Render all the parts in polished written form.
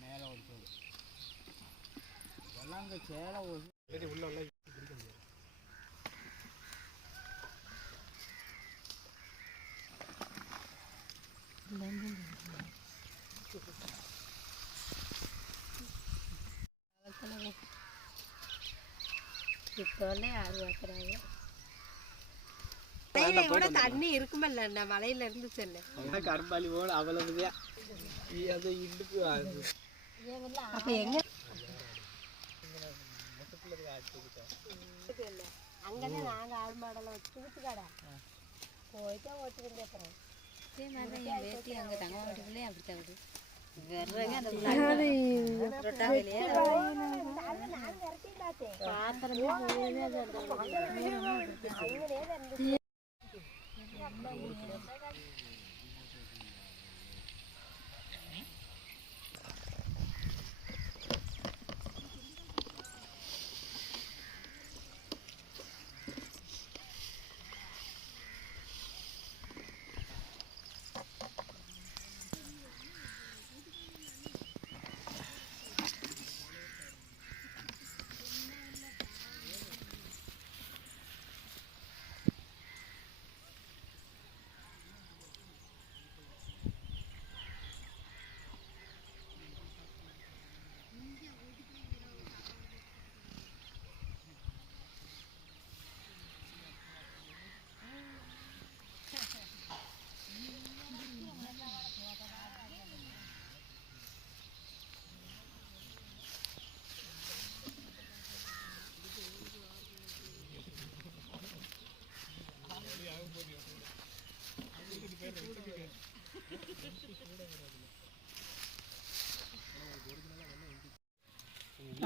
மேலே ஒரு சோடு இதெல்லாம் இந்த சேலை உள்ள உள்ள பிடிக்க முடியாது. தண்ணி இருக்குமல்ல மலையில இருந்து செல்ல கரும்பாலி போல அவ்வளவுதான் அது இடுக்கு அப்ப எங்க அங்கதான் நாங்க ஆடு மாடெல்லாம் வச்சு வீட்டுக்காடா போயிட்டா ஓட்டுக்கிட்டு அப்புறம் இதே மாதிரி என் பேத்தி அங்கே தங்க வீட்டுக்குள்ளே அப்படித்தான் விடு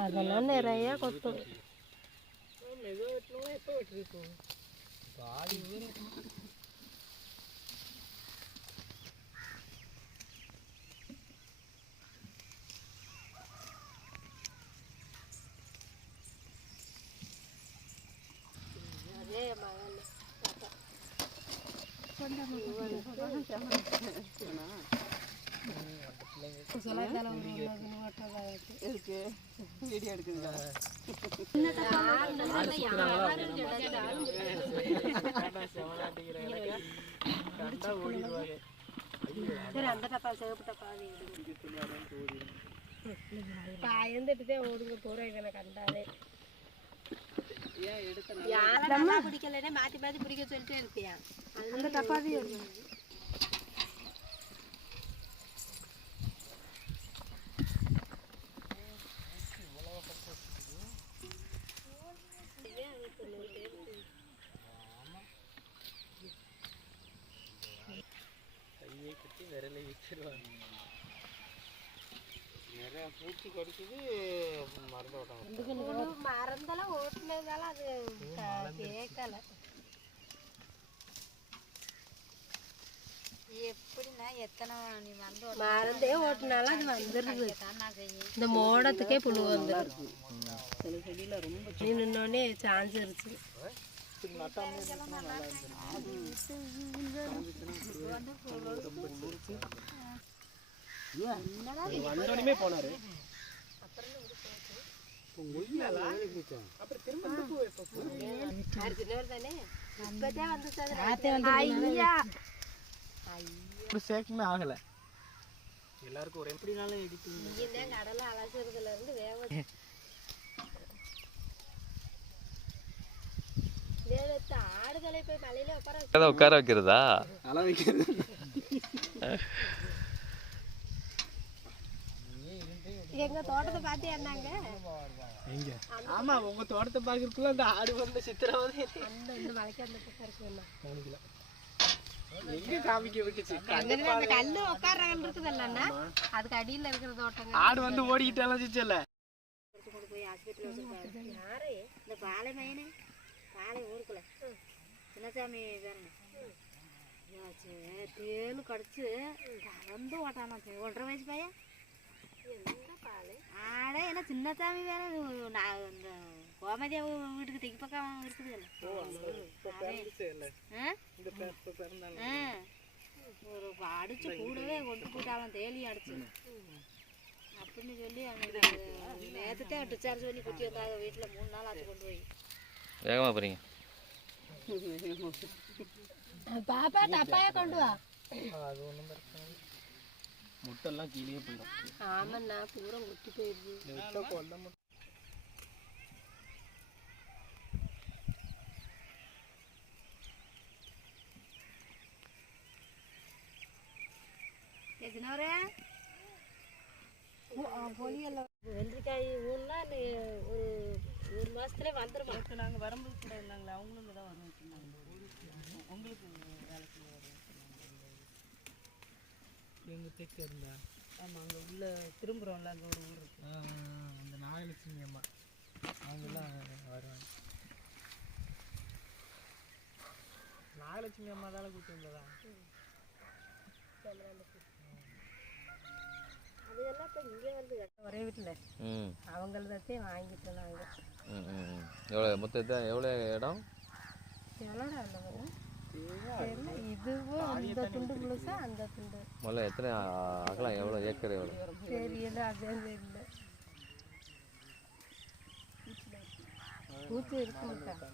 அதெல்லாம் நிறைய கொத்தும் அதே மகன் வீடியோ எடுக்குதுங்க அந்த டப்பா சிவப்பு டப்பா பயந்துட்டுதே ஓடுங்க போற இவனை கண்டாலே பிடிக்கலன்னா மாத்தி மாத்தி பிடிக்க சொல்லிட்டே இருப்பியா அந்த டப்பாவே கையை கட்டி விரலை வச்சிருவாங்க. நிறைய பூச்சி கடிக்குது மருந்து ஓட்டாங்க மருந்தெல்லாம் ஓட்டுனதால அது கேட்கல எப்படின்னா எத்தனை நீ மருந்தே ஓட்டுனாலும் அது வந்துடுது இந்த மோடத்துக்கே புழு வந்துடுது நீ நின்னோடனே சான்ஸ் இருச்சு வந்தோடனே போனாரு சேர்க்குமே ஆகல எல்லாருக்கும் ஒரு எப்படினாலும் இடிச்சு கடலை அலசுறதுல இருந்து வேக ஆடுகளை போய் மலையில உட்கார வைக்கிறதா அள வைக்கிறது எங்க தோட்டத்தை பார்த்து என்னங்க எங்க ஆமா உங்க தோட்டத்தை பாக்குறதுக்குள்ள அந்த ஆடு வந்து சித்திரவதை அந்த இந்த மலைக்கு அந்த பக்கம் இருக்குமா காமிக்கல எங்க காமிக்க வைக்கச்சு அந்த கல்லு உட்கார்ற கல் இருக்குதல்லன்னா அதுக்கு அடியில இருக்கிற தோட்டங்க ஆடு வந்து ஓடிக்கிட்டு அலைஞ்சிச்சல கொண்டு போய் ஹாஸ்பிடல்ல வச்சிருக்காங்க யாரு இந்த பாலை மயனே பாலை ஊருக்குள்ள சின்னசாமி பேரனே தேலு கடிச்சு கறந்து ஓட்டானா 1.5 வயசு பையன் ஆடே என்ன சின்னசாமி வேற இந்த கோமதியா வீட்டுக்கு தெக்கு பக்கம் இருக்குதுல்ல ஒரு அடிச்சு கூடவே கொண்டு போயிட்டாலும் தேலி அடிச்சு அப்படின்னு குத்தின்னு சொல்லி நேற்று தான் டிஸ்சார்ஜ் பண்ணி குத்தி வந்தாங்க வீட்டில் 3 நாள் ஆச்சு கொண்டு போய். வேகமாக போகிறீங்க. பாப்பா டப்பாயா கொண்டு வா. அது ஒன்றும் பிரச்சனை இல்லை. முட்டைலாம் கீழே போயிடும். ஆமாண்ணா பூரா குட்டி போயிடுது. முட்டை கொல்ல முட்டை. எதுனாரே வெள்ளரிக்காய் ஊன்னா ஒரு மாசத்துல வந்துருமா. நாங்கள் வரும்போது கூட இருந்தாங்களே, அவங்களும் தான் வர வச்சுருந்தாங்க. உங்களுக்கு வேலைக்கு எங்கள் தெற்கு இருந்தா? ஆமாம், அங்கே உள்ள திரும்புகிறோம்ல, அங்கே ஒரு ஊர் இருக்கு. அந்த நாகலட்சுமி அம்மா அவங்கெல்லாம் வருவாங்க. நாகலட்சுமி அம்மா தானே கூப்பிட்டு வந்ததா? அதெல்லாம் இப்போ இங்கே வந்து ஒரே வீட்டில் அவங்களதான் வாங்கிட்டு நாங்கள். எவ்வளோ மொத்தம் எவ்வளோ இடம்? எவ்வளோடா இல்லை வரும் இதுவும் அந்த துண்டு முழுசா அந்த துண்டு முதல்ல எத்தனை அகலம், எவ்வளோ ஏக்கர், எவ்வளோ தெரியல. அதே இல்லை பூச்சி இருக்க மாட்டாங்க.